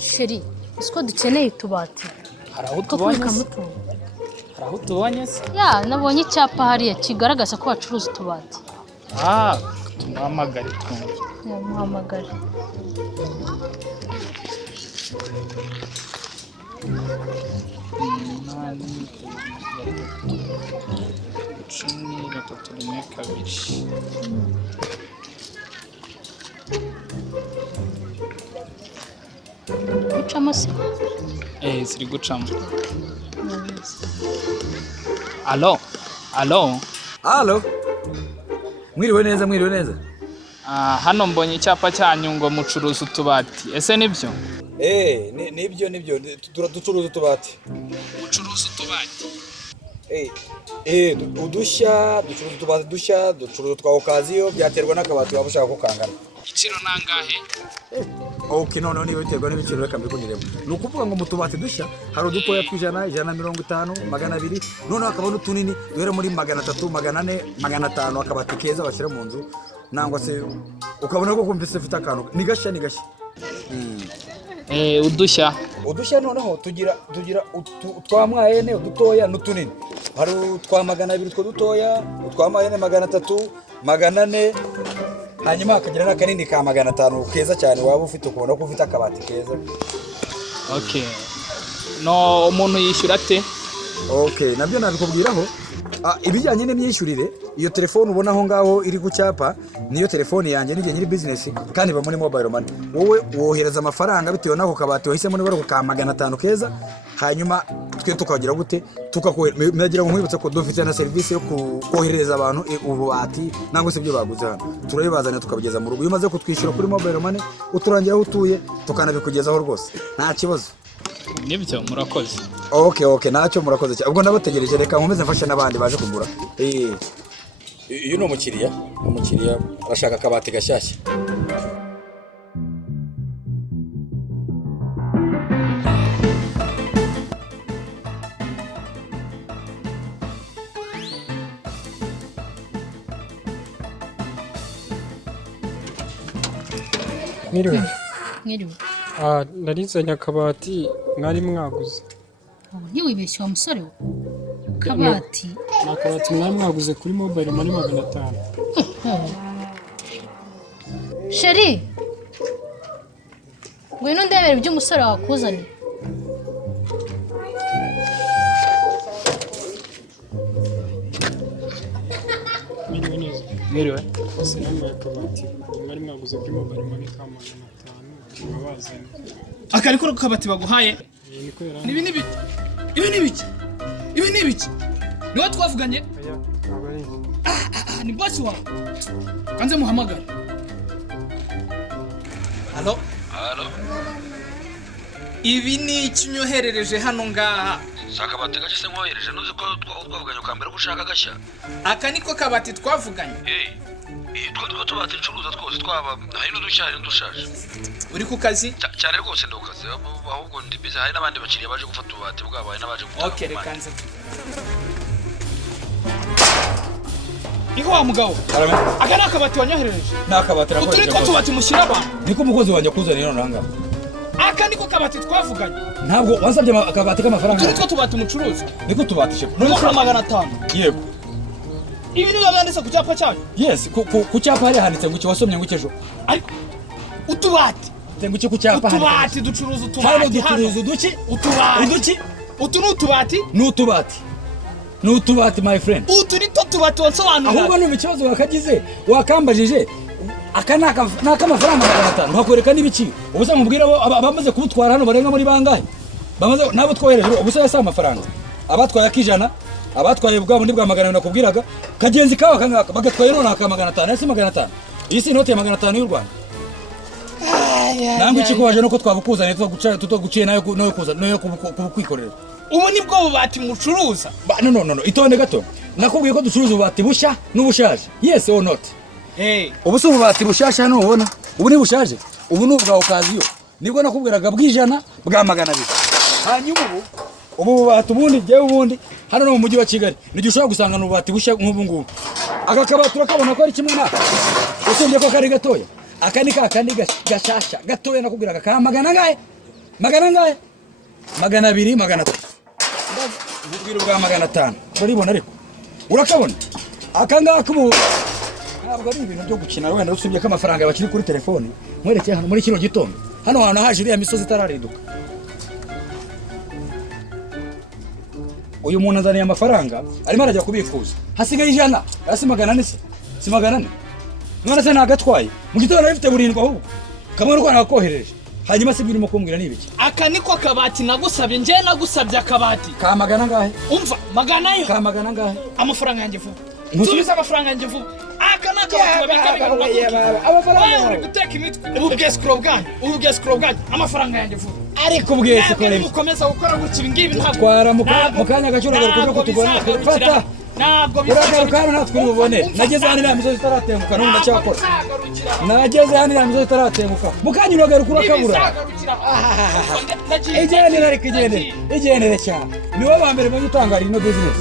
Sheri, usko dukeneye utubati. Haraho tubonye se? Ya, nabonye icyapa hariya kigaragaza ko bacuruza utubati. Tumuhamagare twumve. Muhamagare. Gucamo se? Ziri gucamo. Alo. Mwiriwe neza. Hano mbonye icyapa cyanyu ngo mucuruza utubati. Ese nibyo? Nibyo. Ducuruza utubati. Mucuruza utubati? Udushya, ducuruza utubati dushya, ducuruza twa okaziyo, byaterwa n'akabati waba ushaka ko kangana. Igiciro nangahe? Okay, no, niba biterwa n'ibiciro reka mbikunyiremo. Ni ukuvuga ngo mu tubati dushya hari udutoya tw'ijana, 150, 200, noneho hakaba n'utunini duhera muri 300, 400, 500 akabati keza bashyira mu nzu, nangwa se ukabona ko kumvise ufite akantu ni gashya. Udushya noneho tugira utwa mwayene udutoya n'utunini. Hari utwa 200 two dutoya, utwa mwayene 300, 400, hanyuma akagira n'akanini ka 500 keza cyane waba ufite ukubona ko ufite akabati keza. Okay. No umuntu yishyura ate? Okay, nabyo nabikubwiraho. Ibijyanye n'imyishyurire, iyo telefone ubona aho ngaho iri ku cyapa niyo telefone yanjye n'igihe nyiri business kandi ba muri mobile money. Wowe wohereza amafaranga bitewe n'ako kabati wahisemo niba ari ka 500 keza, hanyuma twe tukagira gute tukagira ngo nkwibutse ko dufite na service yo kohereza abantu ububati nangwa se ibyo baguze hano. Turabibazana tukabigeza mu rugo. Iyo umaze kutwishyura kuri mobile money uturangira aho utuye tukanabikugezaho rwose. Nta kibazo. Nibyo murakoze. Okay, nacyo murakoze cyane. Ubwo nabategereje reka nkomeze mfasha n'abandi baje kugura. Iyo ni umukiriya arashaka akabati gashyashya. Mwiriwe. Narizanye akabati mwari mwaguze. Ntiwibeshye wa musore we. Kabati. Akabati mwari mwaguze kuri mobile money 500. Sheri. Ngwino ndebere ibyo umusore wakuzanye. Mwiriwe. Sinamwe akabati mwari mwaguze kuri mobile money 500. Akari ko kabati baguhaye? Ibi ni biki? Niwe twavuganye? Ni boss wawe. Kanze muhamagara. Halo? Ibi ni ikinyoherereje hano ngaha. Sakabati gace se nkohereje nuze ko twavuganye ukambera gushaka gashya. Aka niko kabati twavuganye. Two tubati ncuruza twose twaba hari n'udushyari n'udushaje. Uri ku kazi? Cyane rwose ndi ku kazi. Ahubwo ndi bize hari n'abandi bakiriya baje gufata ububati bwabo hari n'abaje gufata. Okay, reka nze. Iko wa mugabo. Aka ni akabati wanyoherereje. N'akabati rakoze. Uturi ko tubati mushyira abantu. Niko umukozi wanjye akuzaniye none hanga. Aka niko kabati twavuganye. Ntabwo wansabye akabati k'amafaranga. Uturi ko tubati umucuruzi. Niko tubati shefu. None 500. Yego. Ibi ni byanditse ku cyapa cyayo? Yes, ku cyapa hari handitse ngo wasomye ngo cyejo. Ariko utubati. Tengo ku cyapa hari. Utubati ducuruza utubati. Hano ducuruza uduki? Utubati. Utu ni utubati? Ni utubati my friend. Utu ni tubati wansobanura. Ahubwo no ikibazo wakagize wakambajije aka n'akamafaranga 500 bakwereka n'ibiciro. Ubusa mubwira abamaze kubutwara hano barenga muri bangahe? Bamaze nabo twohereje ubusa yasa amafaranga. Abatwaye akijana abatwaye bwa bundi bwa 100 nakubwiraga kagenzi kawa kangaka bagatwaye none aka 500 ese 500 iyi si note ya 500 y'u Rwanda nangwe ikikubaje nuko twabukuzanye tuguciye nayo kubukwikorera ubu nibwo bubati mucuruza no itonde gato nakubwiye ko ducuruza ububati bushya n'ubushaje yes or not ubu se ububati bushasha hano ubona ubu ni bushaje ubu ni ubwa okaziyo nibwo nakubwiraga bw'ijana bwa 200 hanyuma ubu bubati ubundi jewe ubundi hano no mu mujyi wa Kigali nijye ushobora gusanga n'ububati bushya nk'ubu ngubu aka kabati urakabona ko ari kimwe na usibye ko kari gatoya aka ni kakandi gashasha gatoya nakubwiraga ka magana ngahe 200 300 ubwiro bwa 500 urabibona ariko urakabona aka ngaka ubu ntabwo ari ibintu byo gukina wenda usubye ko amafaranga bakiri kuri telefone mwerekeye hano muri kino gitondo hano hantu haje iriya misozi itarariduka uyu muntu azaniye amafaranga arimo arajya kubikuza hasigaye 100 hasi 400 si 400 none se nagatwaye mu gitondo rifite burindwa ahubwo kamwe rwo nakakohereje hanyuma se birimo kumbwira nibiki aka niko kabati nagusabye nje nagusabye akabati ka magana ngahe umva magana yo ka magana ngahe amafaranga yanjye vuba nsubiza amafaranga yanjye vuba aka nakabati babika amafaranga uri guteka imitwe ubu gescrow bwanyu amafaranga yanjye vuba ariko ubwese kore mukomeza gukora gutya ibingibi ntabwo twara mukanya gacura garuko kutugona fata ntabwo uragaruka hano natwe ubone nageze hano iriya misozi itaratenguka n'ubu ndacyakora nageze hano iriya misozi itaratenguka mukanya uragaruka urakabura igendere ariko igendere cyane niwe wa mbere mu gutangara ino business